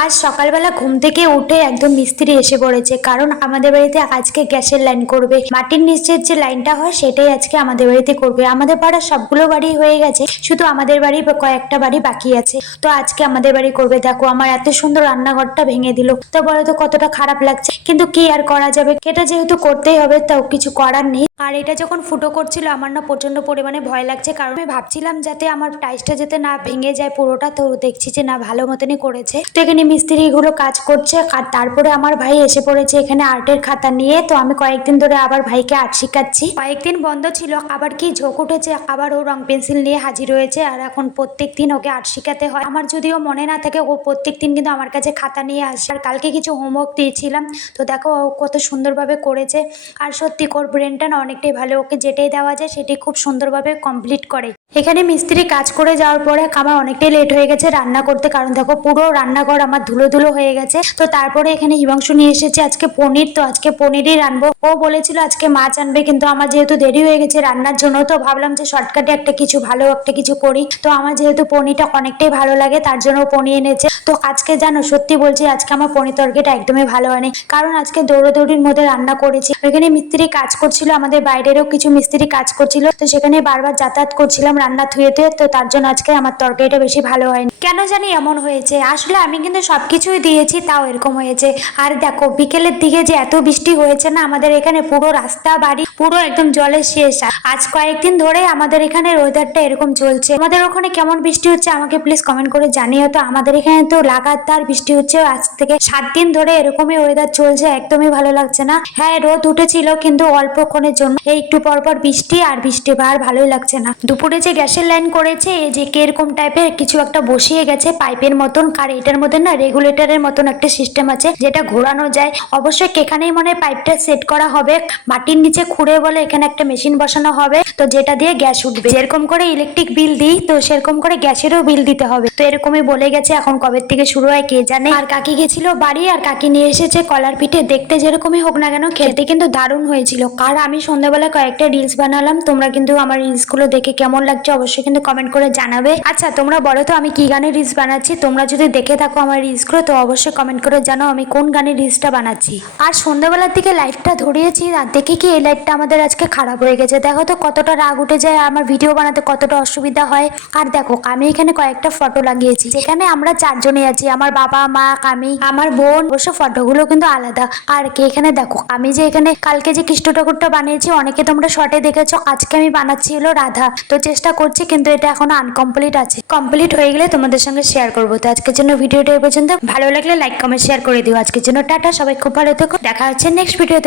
আজ সকালবেলা ঘুম থেকে উঠে একদম মিস্ত্রি এসে পড়েছে, কারণ আমাদের বাড়িতে আজকে গ্যাসের লাইন করবে। মাটির নিচের যে লাইনটা হয়, সেটাই আজকে আমাদের বাড়িতে করবে। আমাদের পাড়ার সবগুলো বাড়ি হয়ে গেছে, শুধু আমাদের বাড়ি কয়েকটা বাড়ি বাকি আছে। তো আজকে আমাদের বাড়ি করবে। দেখো, আমার এত সুন্দর রান্নাঘরটা ভেঙে দিল। তো বলো তো, কতটা খারাপ লাগছে? কিন্তু কি আর করা যাবে? এটা যেহেতু করতেই হবে তাও কিছু করার নেই। আর এটা যখন ফুটো করছিল, আমার না প্রচণ্ড পরিমাণে ভয় লাগছে, কারণ আমি ভাবছিলাম যাতে আমার টাইসটা যাতে না ভেঙে যায় পুরোটা। তো দেখছি যে না, ভালো মতনই করেছে। তো এখানে মিস্ত্রি এগুলো কাজ করছে, আর তারপরে আমার ভাই এসে পড়েছে এখানে আর্টের খাতা নিয়ে। তো আমি কয়েকদিন ধরে আবার ভাইকে আর্ট শিখাচ্ছি। কয়েকদিন বন্ধ ছিল, আবার কি ঝোঁক উঠেছে, আবার ও রং পেন্সিল নিয়ে হাজির হয়েছে, আর এখন প্রত্যেক দিন ওকে আর্ট শিখাতে হয়। আমার যদিও মনে না থাকে, ও প্রত্যেক দিন কিন্তু আমার কাছে খাতা নিয়ে আসে। আর কালকে কিছু হোমওয়ার্ক দিয়েছিলাম, তো দেখো ও কত সুন্দরভাবে করেছে। আর সত্যি ওর ব্রেনটা না অনেকটাই ভালো, ওকে যেটাই দেওয়া যায় সেটি খুব সুন্দরভাবে কমপ্লিট করে। এখানে মিস্ত্রি কাজ করে যাওয়ার পরে আমার অনেকটাই লেট হয়ে গেছে রান্না করতে, কারণ দেখো পুরো রান্নাঘর আমার ধুলো ধুলো হয়ে গেছে। তো তারপরে এখানে হিমাংশু নিয়ে এসেছে আজকে পনির। তো আজকে পনিরই রানবো ও বলেছিল আজকে মাছ আনবে, কিন্তু আমার যেহেতু দেরি হয়ে গেছে রান্নার জন্য, তো ভাবলাম যে শর্টকাটে একটা কিছু ভালো একটা কিছু করি। তো আমার যেহেতু পনিরটা অনেকটাই ভালো লাগে, তার জন্য পনির এনেছে। তো আজকে জানো, সত্যি বলছি, আজকে আমার পনির তরকারিটা একদমই ভালো হয়নি। কারণ আজকে দৌড়োদৌড়ির মধ্যে রান্না করেছি। ওইখানে মিস্ত্রি কাজ করছিল, আমাদের বাইরেরও কিছু মিস্ত্রি কাজ করছিল। তো সেখানে বারবার যাতায়াত করছিলাম রান্না থুয়ে থুয়ে, তো তার জন্য আজকে আমার তরকারিটা বেশি ভালো হয়নি। কেন জানি এমন হয়েছে। আসলে আমি কিন্তু সবকিছুই দিয়েছি, তাও এরকম হয়েছে। আর দেখো, বিকেলের দিকে যে এত বৃষ্টি হয়েছে না, আমাদের এখানে পুরো রাস্তা বাড়ি পুরো একদম জলের শেষ। আজ কয়েকদিন ধরে আমাদের এখানে ওয়েদারটা এরকম চলছে। আমাদের ওখানে কেমন বৃষ্টি হচ্ছে আমাকে প্লিজ কমেন্ট করে জানিও তো। আমাদের এখানে তো লাগাতার বৃষ্টি হচ্ছে, আজ থেকে সাত দিন ধরে এরকমই ওয়েদার চলছে, একদমই ভালো লাগছে না। হ্যাঁ রোদ উঠেছিল, কিন্তু অল্পক্ষণের জন্য। এই একটু পর পর বৃষ্টি আর বৃষ্টি আর ভালোই লাগছে না। দুপুরে যে গ্যাসের লাইন করেছে, এই যে কীরকম টাইপের কিছু একটা বসিয়ে গেছে পাইপের মতন, আর এটার মধ্যে না রেগুলেটরের মতন একটা সিস্টেম আছে, যেটা ঘোরানো যায়। অবশ্যই এখানেই মনে পাইপটা সেট করা হবে, মাটির নিচে খুঁড়ে বলে এখানে একটা মেশিন বসানো হবে, তো যেটা দিয়ে গ্যাস উঠবে। যেরকম করে ইলেকট্রিক বিল দিই, তো সেরকম করে গ্যাসেরও বিল দিতে হবে। তো এরকমই বলে গেছে, এখন কবে থেকে শুরু হয় কে জানে। আর কাকি গেছিল বাড়ি, আর কাকি নিয়ে এসেছে কলার পিঠে। দেখতে যেরকমই হোক না কেন খেতে কিন্তু দারুণ হয়েছিল। আর আমি সন্ধ্যাবেলা কয়েকটা রিলস বানালাম, তোমরা কিন্তু আমার রিলসগুলো দেখে কেমন লাগছে অবশ্যই কিন্তু কমেন্ট করে জানাবে। আচ্ছা তোমরা বলো তো আমি কি গানের রিলস বানাচ্ছি? তোমরা যদি দেখে থাকো আমার রিলসগুলো তো অবশ্যই কমেন্ট করে জানাও আমি কোন গানের রিলসটা বানাচ্ছি। আর সন্ধ্যাবেলার দিকে লাইটটা ধরিয়েছি, আর দেখে কি এই লাইটটা আমাদের আজকে খারাপ হয়ে গেছে। দেখো তো কতটা রাগ উঠে যায় আমার ভিডিও বানাতে, কতটা অসুবিধা হয়। আর দেখো, আমি এখানে কয়েকটা ফটো লাগিয়েছি, যেখানে আমরা চারজনে আছি, আমার বাবা, মা, আমি, আমার বোন। অবশ্য ফটোগুলো কিন্তু আলাদা। আর কে এখানে দেখো, আমি যে এখানে কালকে যে কৃষ্ণ ঠাকুরটা বানিয়েছি, অনেকে তোমরা শর্টে দেখেছ, আজকে আমি বানাচ্ছি হলো রাধা। তো চেষ্টা করছি, কিন্তু এটা এখনও আনকমপ্লিট আছে। কমপ্লিট হয়ে গেলে তোমাদের সঙ্গে শেয়ার করব। তো আজকের জন্য ভিডিওটা পর্যন্ত ভালো লাগলে লাইক কমেন্ট শেয়ার করে দিও। আজকের জন্য টাটা, সবাই খুব ভালো থেকো। দেখা হচ্ছে নেক্সট ভিডিওতে